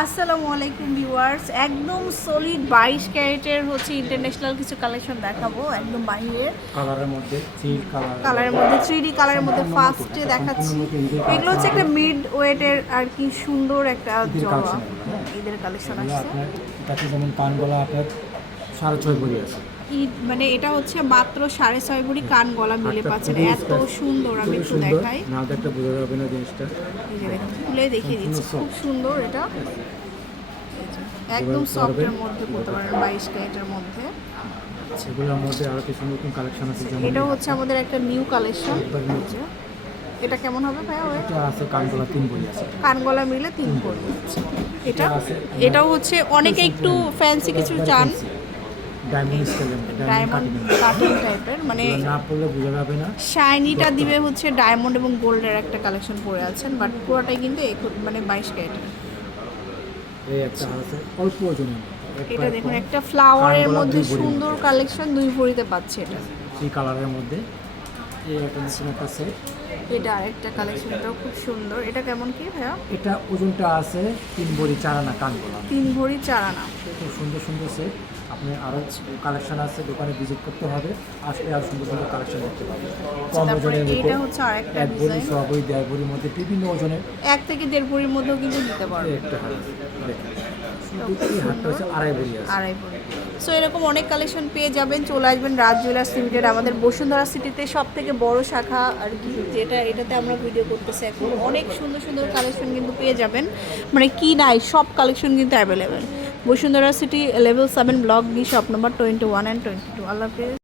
আসসালামু আলাইকুম ভিউয়ার্স, একদম সলিড 22 ক্যারেটের হচ্ছে ইন্টারন্যাশনাল কিছু কালেকশন দেখাবো। একদম বাহিরের কালারের মধ্যে কালারের মধ্যে 3D কালারের মধ্যে ফার্স্টে দেখাচ্ছি। এগুলো হচ্ছে একটা মিড ওয়েটের আর কি সুন্দর একটা জড়োয়া ঈদের কালেকশন আসছে। আপনার এটাতে যেমন কান গলা আপনার 6.5 ভরি আছে। মানে এটা হচ্ছে মাত্র 6.5 ভরি কান গলা মিলে পাচ্ছেন। এত সুন্দর, আমি একটু দেখাই, না দেখতে বোঝা যাবে না জিনিসটা। এই যে দেখুন, খুলে দেখিয়ে দিচ্ছি, খুব সুন্দর। এটা একদম সফটের মধ্যে বলতে পারেন, 22 ক্যারেটের মধ্যে। এগুলোর মধ্যে আরো কিছু নতুন কালেকশন আছে, যেমন এটা হচ্ছে আমাদের একটা নিউ কালেকশন। এটা কেমন হবে ভাইয়া? এটা আছে কান গলা 3 ভরি আছে, কান গলা মিলে 3 ভরি হচ্ছে এটা। এটাও হচ্ছে অনেকে একটু ফ্যান্সি কিছু চান, ডায়মন্ড স্টাইলের, ডায়মন্ড কাটিং টাইপের, মানে না পড়লে বোঝা যাবে না। শাইনিটা দিবে হচ্ছে ডায়মন্ড এবং গোল্ডের একটা কালেকশন পরে আছেন, বাট পুরোটাই কিন্তু মানে 22 ক্যারেটের। এই একটা আছে অল্প ওজনের, এটা দেখুন, একটা ফ্লাওয়ারের মধ্যে সুন্দর কালেকশন, 2 ভরিতে পাচ্ছে এটা। এই কালারের মধ্যে এই একটা নতুন একটা সেট। এটা আরেকটা কালেকশন, এটাও খুব সুন্দর। এটা কেমন কি ভাইয়া? এটা ওজনটা আছে 3 ভরি 4 আনা কান গলা, 3 ভরি 4 আনা। খুব সুন্দর সুন্দর সেট। আপনি আরও কালেকশন আছে, দোকানে ভিজিট করতে হবে, আসলে আর সুন্দর সুন্দর কালেকশন দেখতে পাবেন। কম তারপরে ওজনের এটা হচ্ছে আরেকটা 1 ভরি, ডিজাইন, 1.5 ভরি, 1.5 ভরির মধ্যে বিভিন্ন ওজনের 1 থেকে 1.5 ভরির মধ্যেও কিন্তু দিতে পারবে। একটা হাত দেখেন, শুধু এই হাতটা হচ্ছে 2.5 ভরি আছে। 2.5 ভরি। সো এরকম অনেক কালেকশন পেয়ে যাবেন। চলে আসবেন রাজ জুয়েলার্স লিমিটেড, আমাদের বসুন্ধরা সিটিতে সব থেকে বড় শাখা আর কি, এটাতে আমরা ভিডিও করতেছি এখন। অনেক সুন্দর সুন্দর কালেকশন কিন্তু পেয়ে যাবেন, মানে কি নাই, সব কালেকশন কিন্তু available. Bashundhara city level 7 block B, shop number 21 and 22। আল্লাহ হাফেজ।